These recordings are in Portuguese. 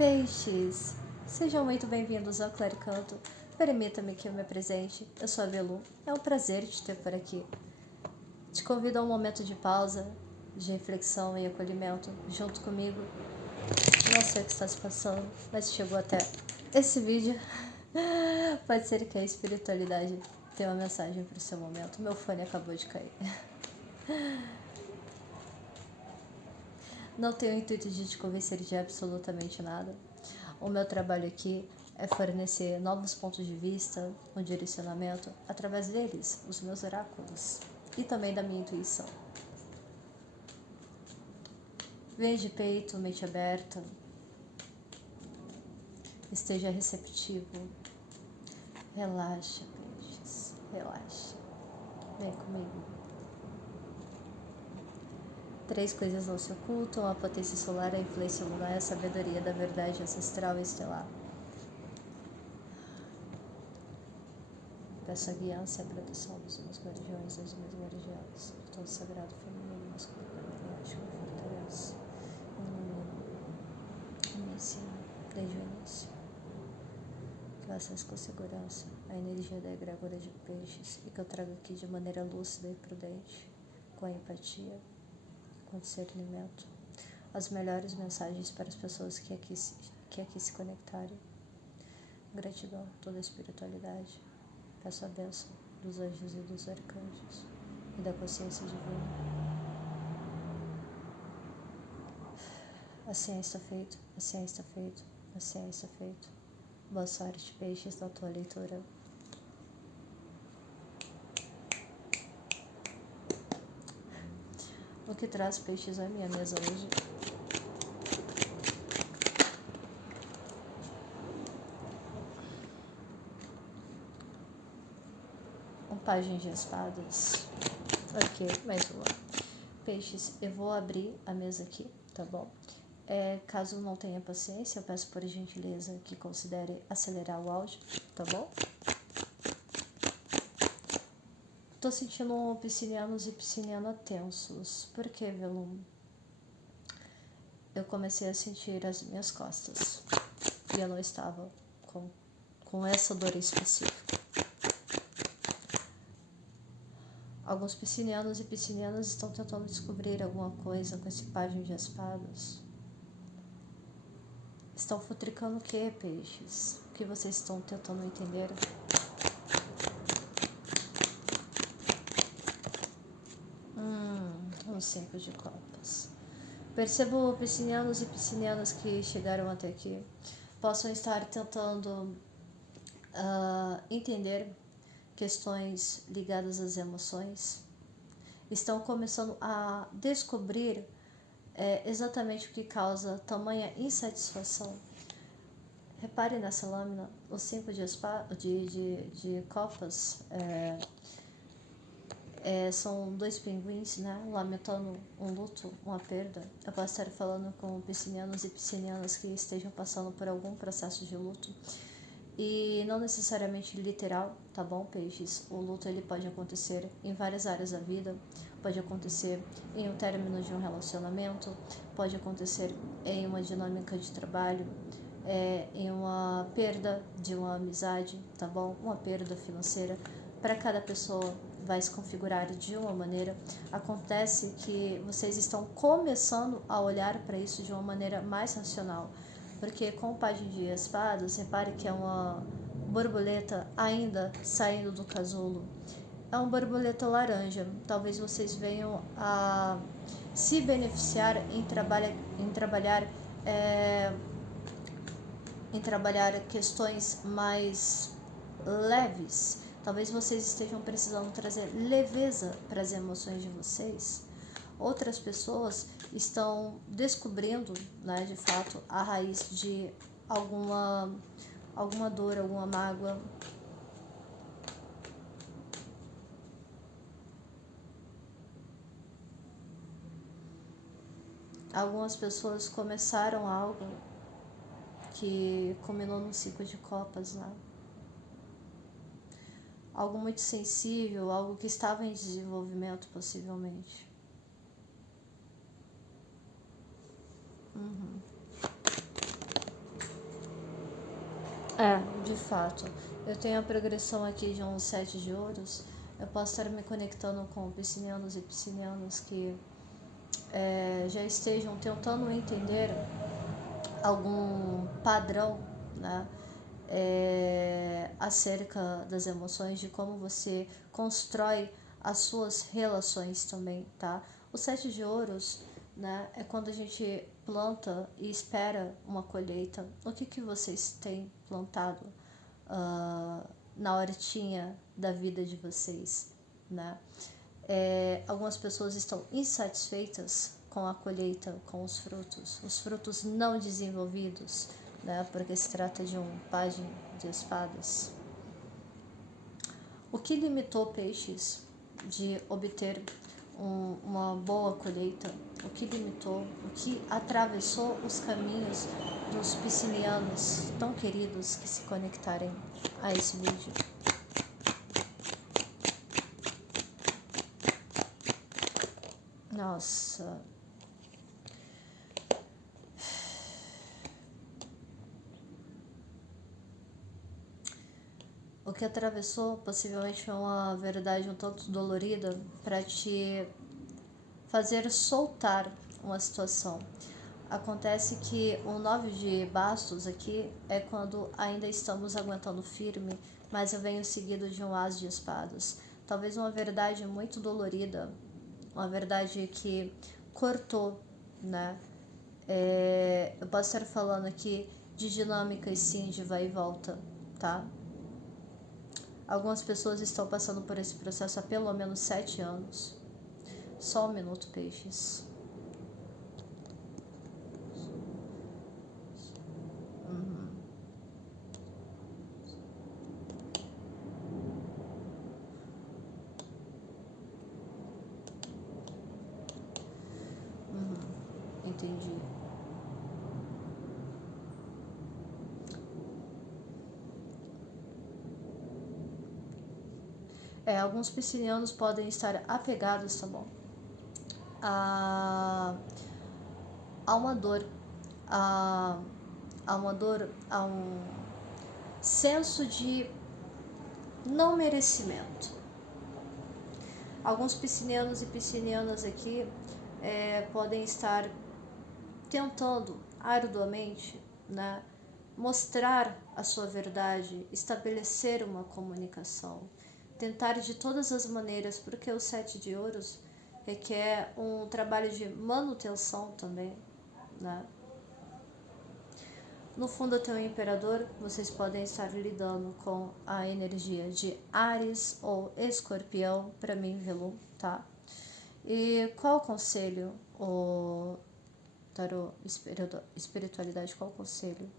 Peixes, sejam muito bem-vindos ao Claricanto. Permita-me que eu me apresente. Eu sou a Velu. É um prazer te ter por aqui. Te convido a um momento de pausa, de reflexão e acolhimento junto comigo. Não sei o que está se passando, mas chegou até esse vídeo. Pode ser que a espiritualidade tenha uma mensagem para o seu momento. Meu fone acabou de cair. Não tenho o intuito de te convencer de absolutamente nada. O meu trabalho aqui é fornecer novos pontos de vista, um direcionamento, através deles, os meus oráculos, e também da minha intuição. Venha de peito, mente aberta, esteja receptivo, relaxa, peixes, relaxa, vem comigo. 3 coisas não se ocultam: a potência solar, a influência lunar, a sabedoria da verdade ancestral e estelar. Peço a guiança e a proteção dos meus guardiões e dos meus guardiães, de todo sagrado feminino, masculino, galáctico, fortaleza, ilumina, me ensina, desde o início. Que eu acesso com segurança a energia da egrégora de peixes e que eu trago aqui de maneira lúcida e prudente, com empatia, com discernimento, as melhores mensagens para as pessoas que aqui se conectarem. Gratidão, toda a espiritualidade. Peço a bênção dos anjos e dos arcanjos e da consciência divina. Assim está feito, assim está feito, assim está feito. Boa sorte, peixes, na tua leitura. O que traz peixes à minha mesa hoje? Um pajem de espadas. Ok, mais uma. Peixes, eu vou abrir a mesa aqui, tá bom? Caso não tenha paciência, eu peço por gentileza que considere acelerar o áudio, tá bom? Tô sentindo piscinianos e pisciniana tensos. Por que, Velum? Eu comecei a sentir as minhas costas e eu não estava com essa dor específica. Alguns piscinianos e piscinianas estão tentando descobrir alguma coisa com esse pajem de espadas. Estão futricando o que, peixes? O que vocês estão tentando entender? Um 5 de copas. Percebo piscinianos e piscinianas que chegaram até aqui possam estar tentando entender questões ligadas às emoções. Estão começando a descobrir exatamente o que causa tamanha insatisfação. Repare nessa lâmina, o 5 de copas são 2 pinguins, né, lamentando um luto, uma perda. Eu posso estar falando com piscinianos e piscinianas que estejam passando por algum processo de luto. E não necessariamente literal, tá bom, peixes? O luto ele pode acontecer em várias áreas da vida. Pode acontecer em um término de um relacionamento, pode acontecer em uma dinâmica de trabalho, em uma perda de uma amizade, tá bom? Uma perda financeira. Para cada pessoa vai se configurar de uma maneira. Acontece que vocês estão começando a olhar para isso de uma maneira mais racional. Porque com o pajem de espadas, repare que é uma borboleta ainda saindo do casulo. É uma borboleta laranja. Talvez vocês venham a se beneficiar em trabalhar questões mais leves. Talvez vocês estejam precisando trazer leveza para as emoções de vocês. Outras pessoas estão descobrindo, né, de fato, a raiz de alguma dor, alguma mágoa. Algumas pessoas começaram algo que culminou num 5 de copas, né? Algo muito sensível, algo que estava em desenvolvimento, possivelmente. De fato. Eu tenho a progressão aqui de um 7 de ouros. Eu posso estar me conectando com piscianos e piscianas que já estejam tentando entender algum padrão, né? Acerca das emoções, de como você constrói as suas relações também, tá? O 7 de ouros, né, é quando a gente planta e espera uma colheita. O que vocês têm plantado na hortinha da vida de vocês, né? Algumas pessoas estão insatisfeitas com a colheita, com os frutos não desenvolvidos, né? Porque se trata de um pajem de espadas. O que limitou peixes de obter uma boa colheita? O que limitou, o que atravessou os caminhos dos piscinianos tão queridos que se conectarem a esse vídeo? Nossa. O que atravessou possivelmente foi uma verdade um tanto dolorida para te fazer soltar uma situação. Acontece que o 9 de bastos aqui é quando ainda estamos aguentando firme, mas eu venho seguido de um as de espadas. Talvez uma verdade muito dolorida, uma verdade que cortou, né? Eu posso estar falando aqui de dinâmicas, sim, de vai e volta, tá? Algumas pessoas estão passando por esse processo há pelo menos 7 anos. Só um minuto, peixes. Entendi. Alguns piscinianos podem estar apegados, tá bom? A uma dor, a uma dor, a um senso de não merecimento. Alguns piscinianos e piscinianas aqui podem estar tentando arduamente, né, mostrar a sua verdade, estabelecer uma comunicação, tentar de todas as maneiras, porque o 7 de ouros requer um trabalho de manutenção também, né? No fundo, eu tenho um imperador, vocês podem estar lidando com a energia de Áries ou Escorpião, para mim, Velu, tá? E qual o conselho, o tarô espiritualidade, qual o conselho?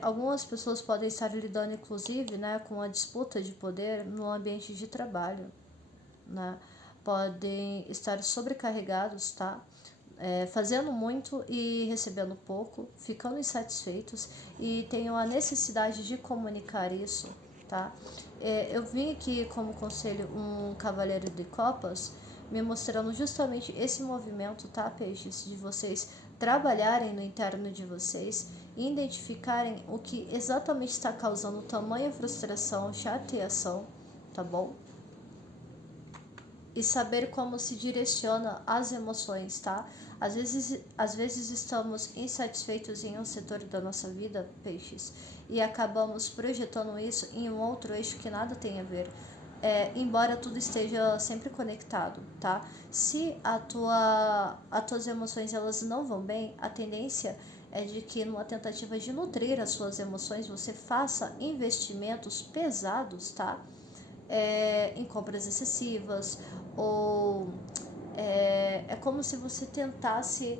Algumas pessoas podem estar lidando, inclusive, né, com a disputa de poder no ambiente de trabalho, né? Podem estar sobrecarregados, tá? Fazendo muito e recebendo pouco, ficando insatisfeitos e tenham a necessidade de comunicar isso, tá? Eu vim aqui como conselho um cavaleiro de copas, me mostrando justamente esse movimento, tá, peixes, de vocês trabalharem no interno de vocês e identificarem o que exatamente está causando tamanha frustração, chateação, tá bom? E saber como se direciona as emoções, tá? Às vezes estamos insatisfeitos em um setor da nossa vida, peixes, e acabamos projetando isso em um outro eixo que nada tem a ver. Embora tudo esteja sempre conectado, tá? Se as tuas emoções elas não vão bem, a tendência é de que numa tentativa de nutrir as suas emoções, você faça investimentos pesados, tá? Em compras excessivas, ou é como se você tentasse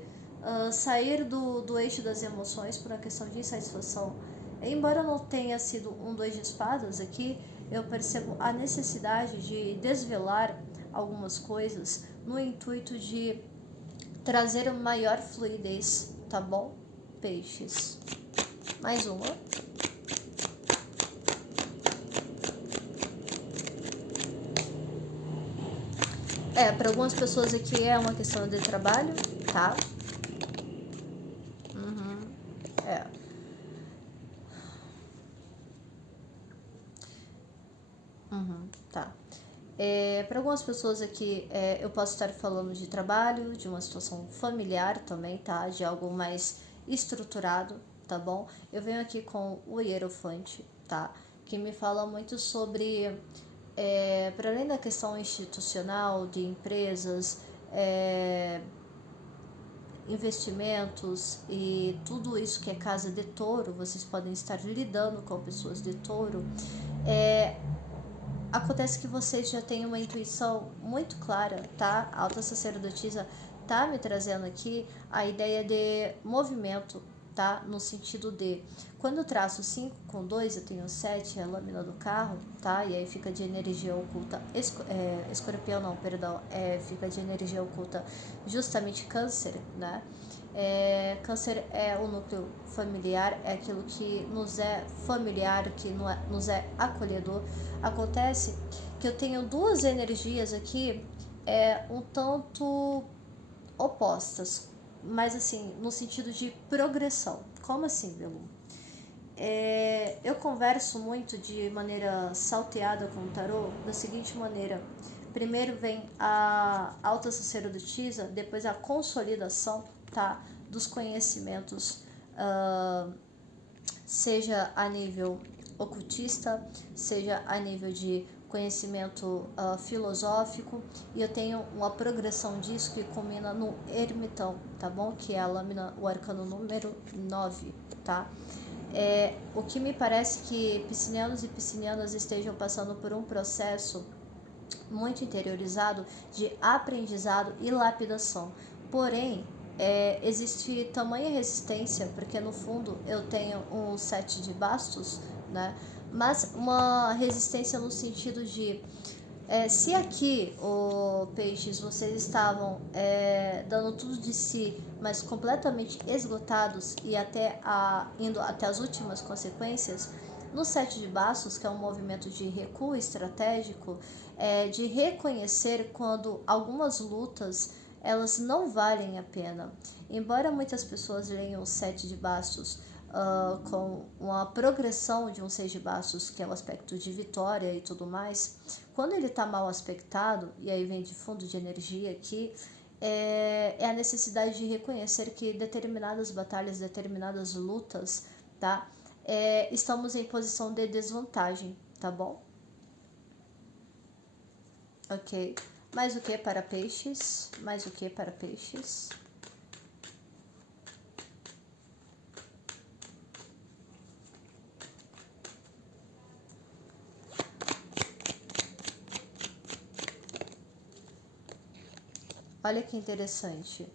sair do eixo das emoções por uma questão de insatisfação. Embora não tenha sido um 2 de espadas aqui, eu percebo a necessidade de desvelar algumas coisas no intuito de trazer maior fluidez, tá bom, peixes? Mais uma. Para algumas pessoas aqui é uma questão de trabalho, tá? É. Tá. Para algumas pessoas aqui, eu posso estar falando de trabalho, de uma situação familiar também, tá? De algo mais estruturado, tá bom? Eu venho aqui com o Hierofante, tá? Que me fala muito sobre, para além da questão institucional, de empresas, investimentos e tudo isso que é casa de touro, vocês podem estar lidando com pessoas de touro. Acontece que vocês já têm uma intuição muito clara, tá? A alta sacerdotisa tá me trazendo aqui a ideia de movimento, tá? No sentido de, quando eu traço 5 com 2, eu tenho 7, é a lâmina do carro, tá? E aí fica de energia oculta, escorpião não, perdão, fica de energia oculta justamente câncer, né? Câncer é o núcleo familiar, é aquilo que nos é familiar, que nos é acolhedor. Acontece que eu tenho duas energias aqui um tanto opostas, mas assim, no sentido de progressão. Como assim, Belu? Eu converso muito de maneira salteada com o tarô da seguinte maneira. Primeiro vem a alta sacerdotisa, depois a consolidação, tá, dos conhecimentos, seja a nível ocultista, seja a nível de conhecimento filosófico, e eu tenho uma progressão disso que culmina no ermitão, tá bom? Que é a lâmina, o arcano número 9, tá? O que me parece que piscianos e piscianas estejam passando por um processo muito interiorizado de aprendizado e lapidação. Porém, existe tamanha resistência, porque no fundo eu tenho um 7 de bastos, né? Mas uma resistência no sentido de se aqui, peixes, vocês estavam dando tudo de si, mas completamente esgotados e indo até as últimas consequências, no 7 de bastos, que é um movimento de recuo estratégico, de reconhecer quando algumas lutas elas não valem a pena. Embora muitas pessoas leiam o 7 de bastos com uma progressão de um 6 de bastos, que é o aspecto de vitória e tudo mais, quando ele está mal aspectado, e aí vem de fundo de energia aqui, é a necessidade de reconhecer que determinadas batalhas, determinadas lutas, tá? Estamos em posição de desvantagem, tá bom? Ok. Mais o que para peixes? Mais o que para peixes? Olha que interessante.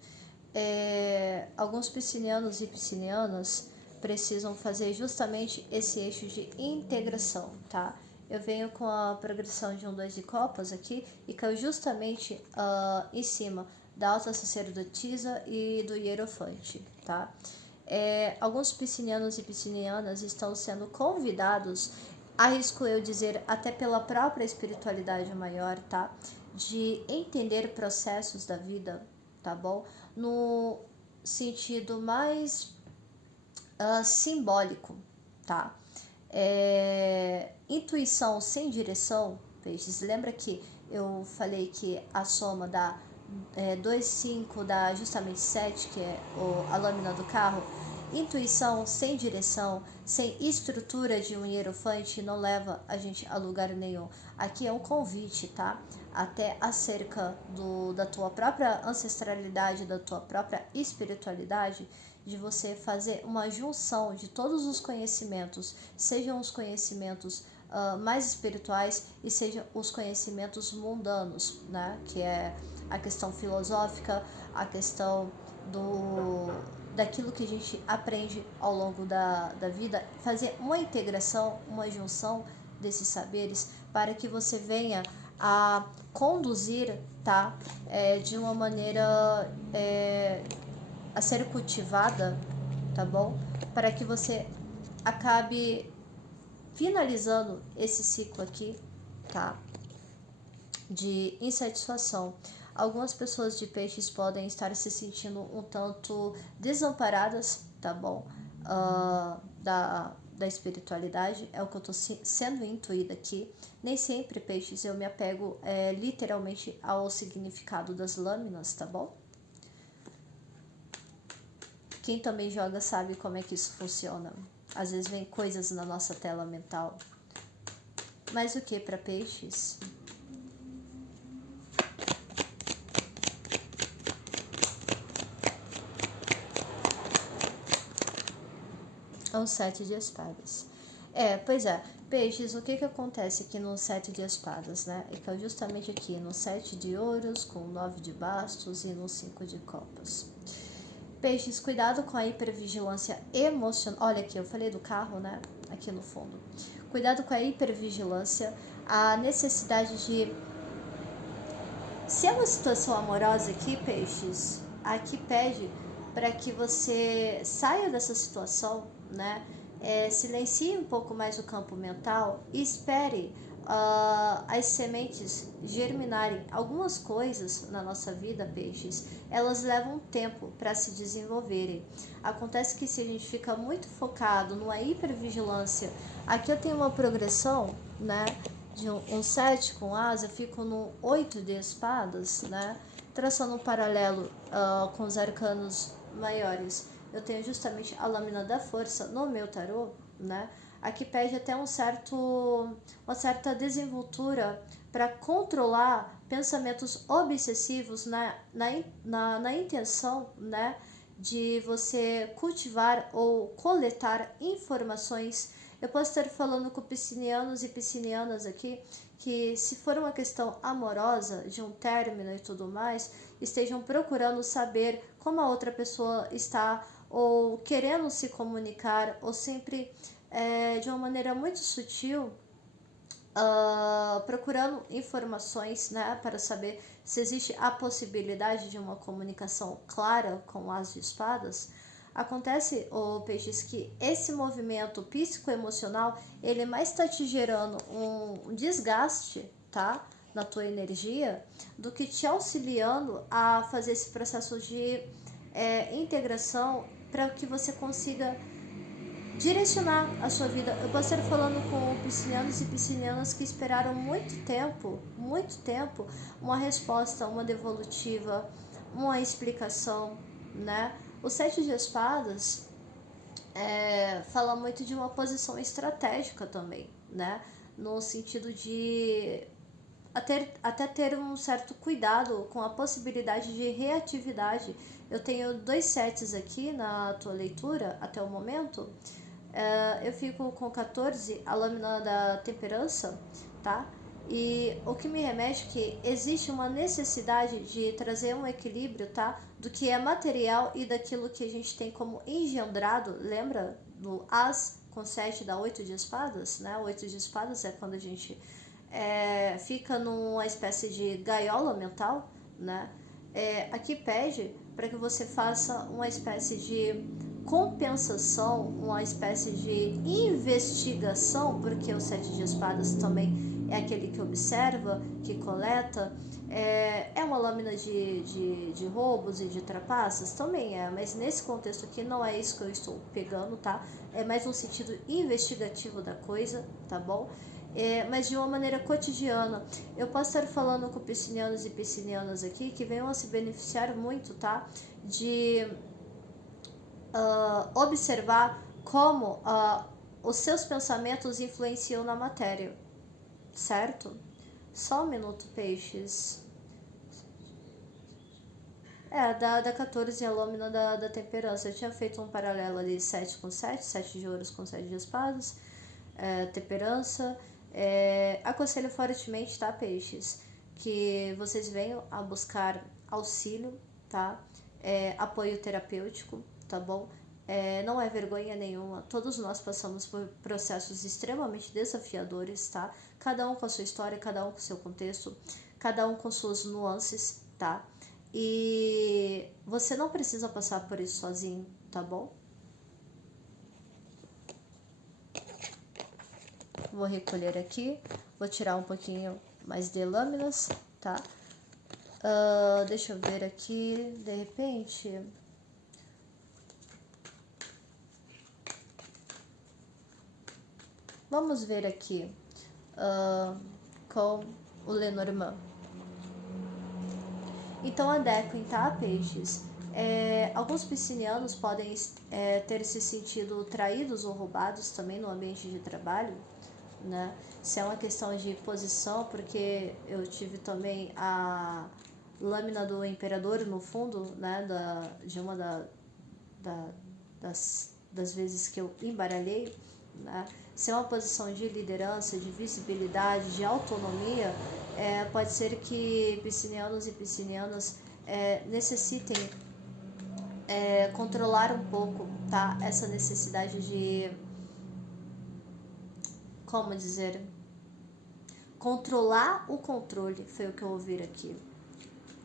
Alguns piscianos e piscianas precisam fazer justamente esse eixo de integração, tá? Eu venho com a progressão de um 2 de copas aqui e caiu justamente em cima da alta sacerdotisa e do hierofante, tá? Alguns piscianos e piscianas estão sendo convidados, arrisco eu dizer, até pela própria espiritualidade maior, tá? De entender processos da vida, tá bom? No sentido mais simbólico, tá? Intuição sem direção, peixes. Lembra que eu falei que a soma dá 2, 5, dá justamente 7, que é a lâmina do carro? Intuição sem direção, sem estrutura de um hierofante, não leva a gente a lugar nenhum. Aqui é um convite, tá? Até acerca da tua própria ancestralidade, da tua própria espiritualidade, de você fazer uma junção de todos os conhecimentos, sejam os conhecimentos mais espirituais e sejam os conhecimentos mundanos, né? Que é a questão filosófica, a questão daquilo que a gente aprende ao longo da vida, fazer uma integração, uma junção desses saberes para que você venha a conduzir, tá? De uma maneira a ser cultivada, tá bom? Para que você acabe finalizando esse ciclo aqui, tá? de insatisfação. Algumas pessoas de peixes podem estar se sentindo um tanto desamparadas, tá bom? Da espiritualidade, é o que eu tô sendo intuída aqui. Nem sempre, peixes, eu me apego literalmente ao significado das lâminas, tá bom? Quem também joga sabe como é que isso funciona. Às vezes vem coisas na nossa tela mental. Mas o que para peixes? É o 7 de espadas. Pois é. Peixes, o que acontece aqui no 7 de espadas, né? É que é justamente aqui no 7 de ouros, com 9 de bastos e no 5 de copas. Peixes, cuidado com a hipervigilância emocional. Olha aqui, eu falei do carro, né? Aqui no fundo. Cuidado com a hipervigilância, a necessidade de... Se é uma situação amorosa aqui, peixes, aqui pede para que você saia dessa situação, né? Silencie um pouco mais o campo mental e espere as sementes germinarem. Algumas coisas na nossa vida, peixes, elas levam tempo para se desenvolverem. Acontece que se a gente fica muito focado numa hipervigilância, aqui eu tenho uma progressão, né? De um 7 com asa, eu fico no 8 de espadas, né? Traçando um paralelo com os arcanos maiores. Eu tenho justamente a lâmina da força no meu tarô, né? Aqui pede até uma certa desenvoltura para controlar pensamentos obsessivos na intenção, né, de você cultivar ou coletar informações. Eu posso estar falando com piscinianos e piscinianas aqui que, se for uma questão amorosa, de um término e tudo mais, estejam procurando saber como a outra pessoa está, ou querendo se comunicar, ou sempre de uma maneira muito sutil, procurando informações, né, para saber se existe a possibilidade de uma comunicação clara com o As de Espadas. Acontece, Peixes, que esse movimento psicoemocional, ele mais está te gerando um desgaste, tá, na tua energia, do que te auxiliando a fazer esse processo de integração para que você consiga direcionar a sua vida. Eu posso estar falando com piscianos e piscianas que esperaram muito tempo, uma resposta, uma devolutiva, uma explicação, né? O 7 de espadas fala muito de uma posição estratégica também, né? No sentido de até ter um certo cuidado com a possibilidade de reatividade. Eu tenho 2 sets aqui na tua leitura até o momento. Eu fico com 14, a lâmina da temperança, tá? E o que me remete é que existe uma necessidade de trazer um equilíbrio, tá? Do que é material e daquilo que a gente tem como engendrado. Lembra do As com 7 da 8 de espadas, né? O 8 de espadas é quando a gente fica numa espécie de gaiola mental, né? Aqui pede para que você faça uma espécie de compensação, uma espécie de investigação, porque o 7 de espadas também é aquele que observa, que coleta. É uma lâmina de roubos e de trapaças? Também mas nesse contexto aqui não é isso que eu estou pegando, tá? É mais um sentido investigativo da coisa, tá bom? Mas de uma maneira cotidiana. Eu posso estar falando com piscinianos e piscinianas aqui que venham a se beneficiar muito, tá? De observar como os seus pensamentos influenciam na matéria, certo? Só um minuto, peixes. Da 14 a lâmina da temperança. Eu tinha feito um paralelo ali, 7 com 7, 7 de ouros com 7 de espadas, temperança. Aconselho fortemente, tá, peixes, que vocês venham a buscar auxílio, tá? Apoio terapêutico, tá bom? Não é vergonha nenhuma, todos nós passamos por processos extremamente desafiadores, tá? Cada um com a sua história, cada um com o seu contexto, cada um com suas nuances, tá? E você não precisa passar por isso sozinho, tá bom? Vou recolher aqui, vou tirar um pouquinho mais de lâminas, tá? Deixa eu ver aqui, de repente. Vamos ver aqui com o Lenormand. Então, adequem, tá, peixes? Alguns piscinianos podem ter se sentido traídos ou roubados também no ambiente de trabalho, né? Se é uma questão de posição, porque eu tive também a lâmina do imperador no fundo, né, de uma das vezes que eu embaralhei, né? Se é uma posição de liderança, de visibilidade, de autonomia, pode ser que piscinianos e piscinianas necessitem controlar um pouco, tá? Essa necessidade de, como dizer, controlar o controle, foi o que eu ouvi aqui.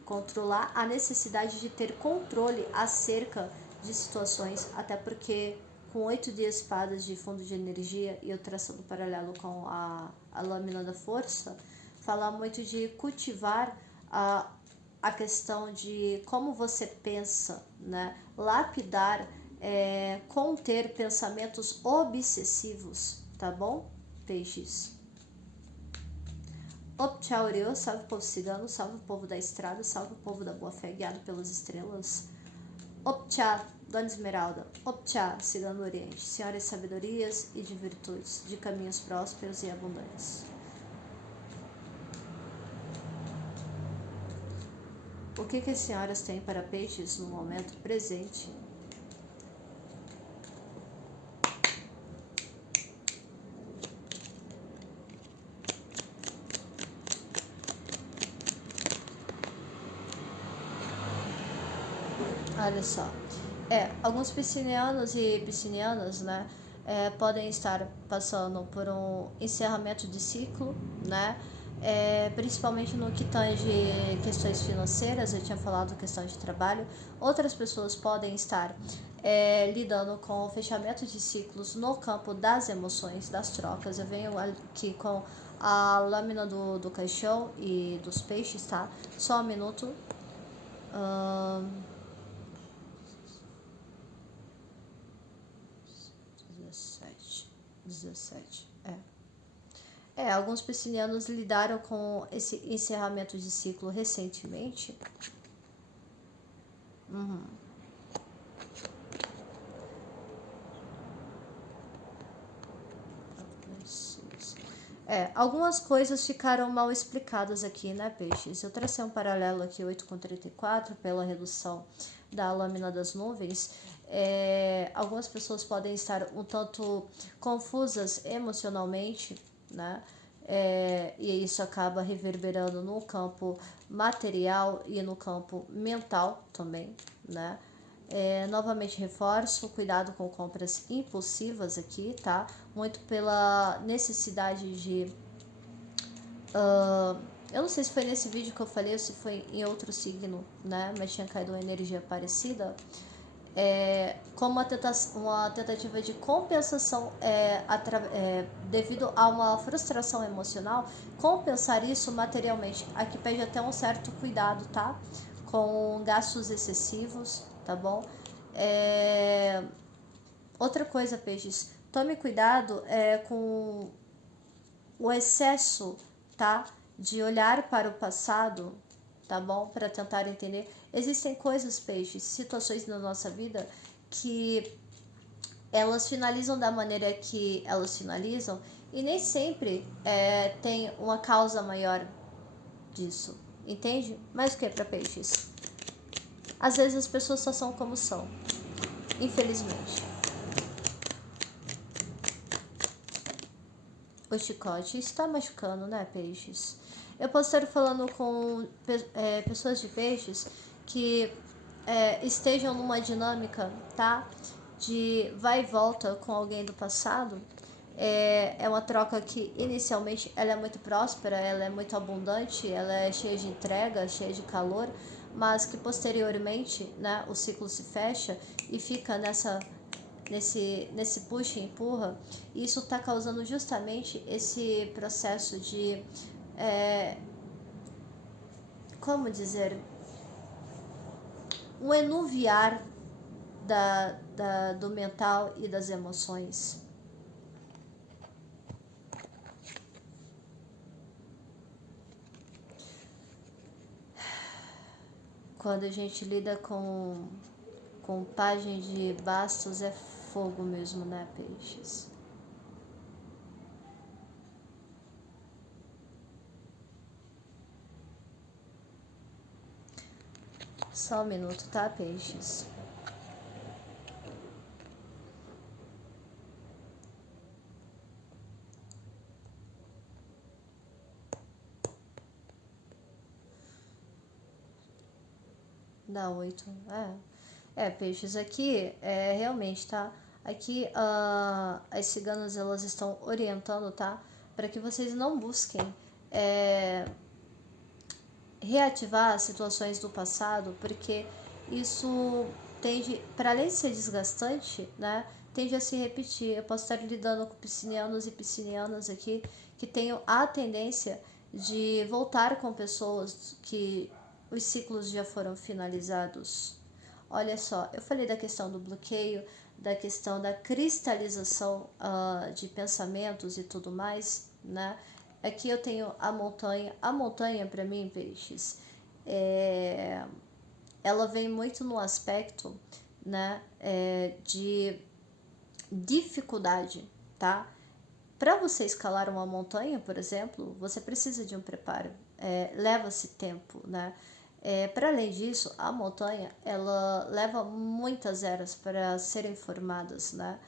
Controlar a necessidade de ter controle acerca de situações, até porque com 8 de espadas de fundo de energia e eu traçando paralelo com a lâmina da força, fala muito de cultivar a questão de como você pensa, né? Lapidar, conter pensamentos obsessivos, tá bom, peixes? Optchaureu, salve o povo cigano, salve o povo da estrada, salve o povo da boa fé guiado pelas estrelas. Optcha, Dona Esmeralda, Optcha, cigano do Oriente, senhoras de sabedorias e de virtudes, de caminhos prósperos e abundantes. O que as senhoras têm para peixes no momento presente? Olha só, alguns piscinianos e piscinianas, né, podem estar passando por um encerramento de ciclo, né, principalmente no que tange questões financeiras. Eu tinha falado questão de trabalho. Outras pessoas podem estar lidando com o fechamento de ciclos no campo das emoções, das trocas. Eu venho aqui com a lâmina do caixão e dos peixes, tá? Só um minuto. 17. Alguns piscinianos lidaram com esse encerramento de ciclo recentemente. Algumas coisas ficaram mal explicadas aqui, né, peixes? Eu tracei um paralelo aqui, 8 com 34, pela redução da lâmina das nuvens. Algumas pessoas podem estar um tanto confusas emocionalmente, né? E isso acaba reverberando no campo material e no campo mental também, né? Novamente reforço, cuidado com compras impulsivas aqui, tá? Muito pela necessidade de... eu não sei se foi nesse vídeo que eu falei ou se foi em outro signo, né? Mas tinha caído uma energia parecida. Como uma tentativa de compensação devido a uma frustração emocional, compensar isso materialmente. Aqui pede até um certo cuidado, tá? Com gastos excessivos, tá bom? Outra coisa, peixes, tome cuidado com o excesso, tá? De olhar para o passado, tá bom? Para tentar entender. Existem coisas, peixes, situações na nossa vida que elas finalizam da maneira que elas finalizam e nem sempre tem uma causa maior disso, entende? Mas o que é para peixes? Às vezes as pessoas só são como são, infelizmente. O chicote está machucando, né, peixes? Eu posso estar falando com pessoas de peixes que estejam numa dinâmica, tá? De vai e volta com alguém do passado. É uma troca que inicialmente ela é muito próspera, ela é muito abundante, ela é cheia de entrega, cheia de calor, mas que posteriormente, né, o ciclo se fecha e fica nesse puxa e empurra. E isso está causando justamente esse processo de como dizer, um enuviar do mental e das emoções. Quando a gente lida com pajem de bastos, é fogo mesmo, né, peixes? Só um minuto, tá, peixes? Dá 8. Peixes, aqui realmente, tá? Aqui as ciganas elas estão orientando, tá? Para que vocês não busquem reativar situações do passado, porque isso tende, para além de ser desgastante, né? Tende a se repetir. Eu posso estar lidando com piscinianos e piscinianas aqui que tenham a tendência de voltar com pessoas que os ciclos já foram finalizados. Olha só, eu falei da questão do bloqueio, da questão da cristalização de pensamentos e tudo mais, né? Aqui eu tenho a montanha. A montanha, para mim, peixes, ela vem muito no aspecto, né, de dificuldade, tá? Para você escalar uma montanha, por exemplo, você precisa de um preparo. Leva-se tempo, né? Para além disso, a montanha ela leva muitas eras para serem formadas, né?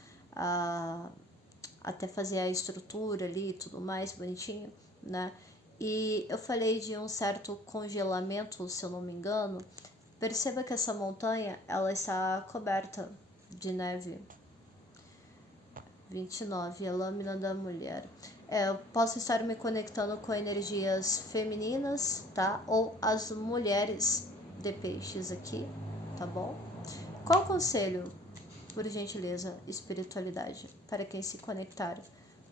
Até fazer a estrutura ali e tudo mais bonitinho, né? E eu falei de um certo congelamento, se eu não me engano. Perceba que essa montanha ela está coberta de neve. 29, a lâmina da mulher. Eu posso estar me conectando com energias femininas, tá? Ou as mulheres de peixes aqui, tá bom? Qual conselho, por gentileza, espiritualidade, para quem se conectar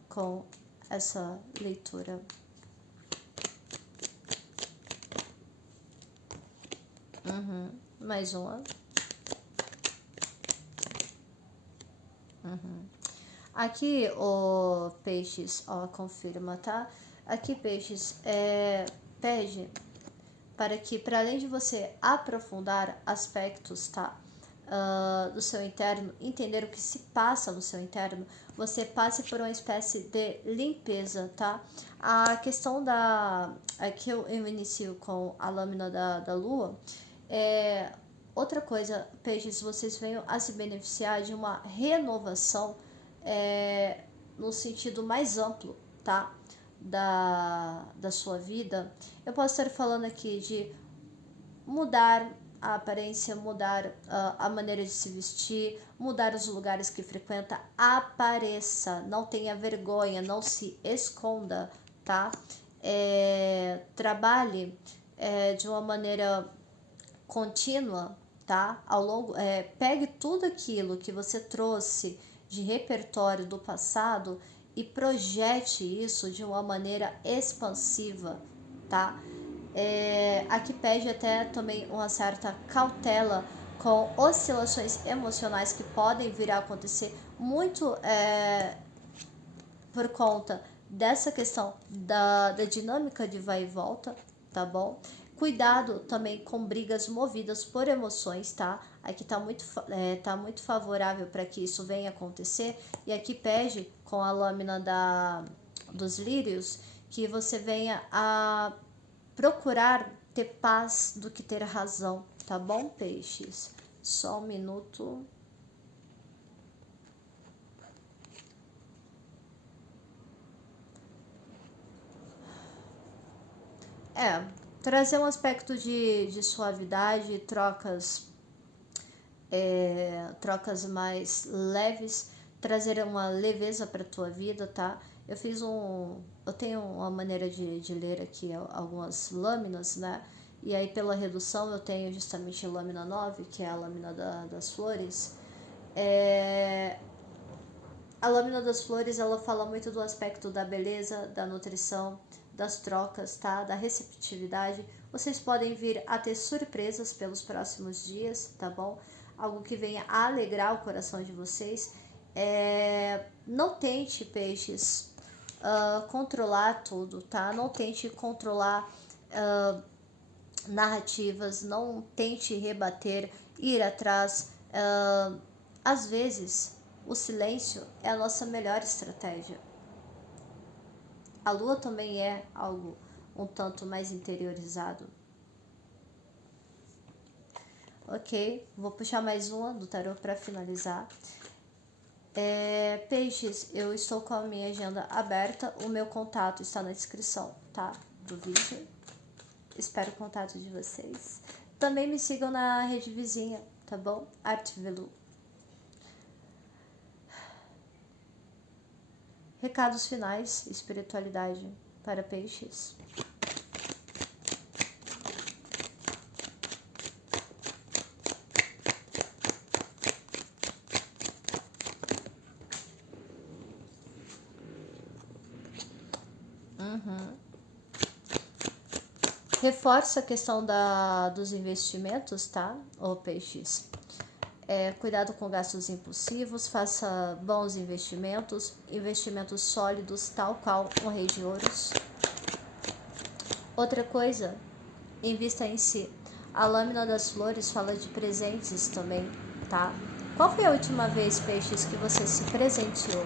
com essa leitura? Mais uma. Aqui, o peixes, confirma, tá? Aqui, peixes, pede para que, para além de você aprofundar aspectos, tá? Do seu interno, entender o que se passa no seu interno, você passe por uma espécie de limpeza, tá? A questão aqui eu inicio com a lâmina da lua. Outra coisa, peixes, vocês venham a se beneficiar de uma renovação no sentido mais amplo, tá? Da sua vida. Eu posso estar falando aqui de mudar a aparência, mudar a maneira de se vestir, mudar os lugares que frequenta. Apareça, não tenha vergonha, não se esconda, tá? Trabalhe de uma maneira contínua, tá? Ao longo, pegue tudo aquilo que você trouxe de repertório do passado e projete isso de uma maneira expansiva, tá? Aqui pede até também uma certa cautela com oscilações emocionais que podem vir a acontecer muito por conta dessa questão da dinâmica de vai e volta, tá bom? Cuidado também com brigas movidas por emoções, tá? Aqui tá muito favorável para que isso venha acontecer. E aqui pede com a lâmina dos lírios que você venha a procurar ter paz do que ter razão, tá bom, peixes? Só um minuto. Trazer um aspecto de suavidade, trocas mais leves, trazer uma leveza para tua vida, tá? Eu tenho uma maneira de ler aqui algumas lâminas, né? E aí pela redução eu tenho justamente a lâmina 9, que é a lâmina das flores. A lâmina das flores, ela fala muito do aspecto da beleza, da nutrição, das trocas, tá? Da receptividade. Vocês podem vir a ter surpresas pelos próximos dias, tá bom? Algo que venha a alegrar o coração de vocês. Não tente, peixes, controlar tudo, tá? Não tente controlar narrativas, não tente rebater, ir atrás. Às vezes, o silêncio é a nossa melhor estratégia. A lua também é algo um tanto mais interiorizado. Ok, vou puxar mais uma do tarot para finalizar. Peixes, eu estou com a minha agenda aberta, o meu contato está na descrição, tá? Do vídeo. Espero o contato de vocês. Também me sigam na rede vizinha, tá bom? Arte Velu. Recados finais, espiritualidade para peixes. Reforça a questão dos investimentos, tá? Ô peixes. Cuidado com gastos impulsivos, faça bons investimentos, investimentos sólidos, tal qual um rei de ouros. Outra coisa, invista em si. A lâmina das flores fala de presentes também, tá? Qual foi a última vez, peixes, que você se presenteou?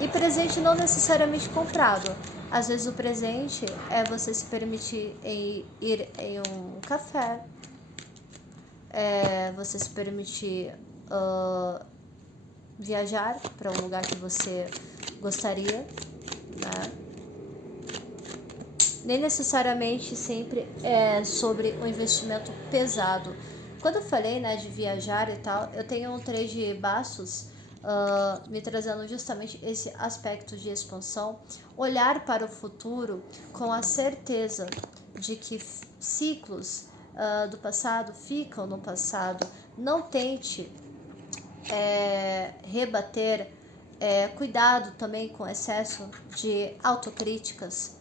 E presente não necessariamente comprado. Às vezes o presente é você se permitir ir em um café, você se permitir viajar para um lugar que você gostaria, né? Nem necessariamente sempre é sobre um investimento pesado. Quando eu falei, né, de viajar e tal, eu tenho um 3 de bastos me trazendo justamente esse aspecto de expansão, olhar para o futuro com a certeza de que ciclos do passado ficam no passado. Não tente rebater, cuidado também com excesso de autocríticas.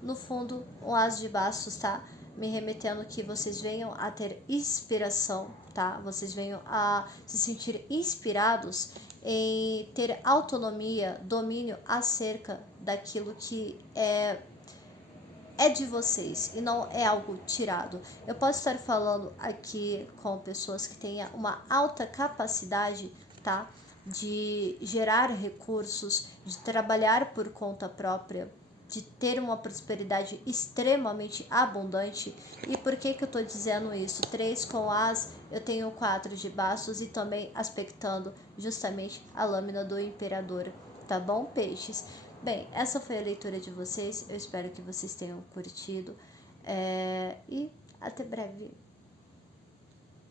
No fundo, o as de bastos tá me remetendo que vocês venham a ter inspiração, tá? Vocês venham a se sentir inspirados em ter autonomia, domínio acerca daquilo que é de vocês e não é algo tirado. Eu posso estar falando aqui com pessoas que tenham uma alta capacidade, tá? De gerar recursos, de trabalhar por conta própria, de ter uma prosperidade extremamente abundante. E por que eu estou dizendo isso? 3 com as, eu tenho 4 de bastos e também aspectando justamente a lâmina do imperador, tá bom, peixes? Bem, essa foi a leitura de vocês, eu espero que vocês tenham curtido e até breve.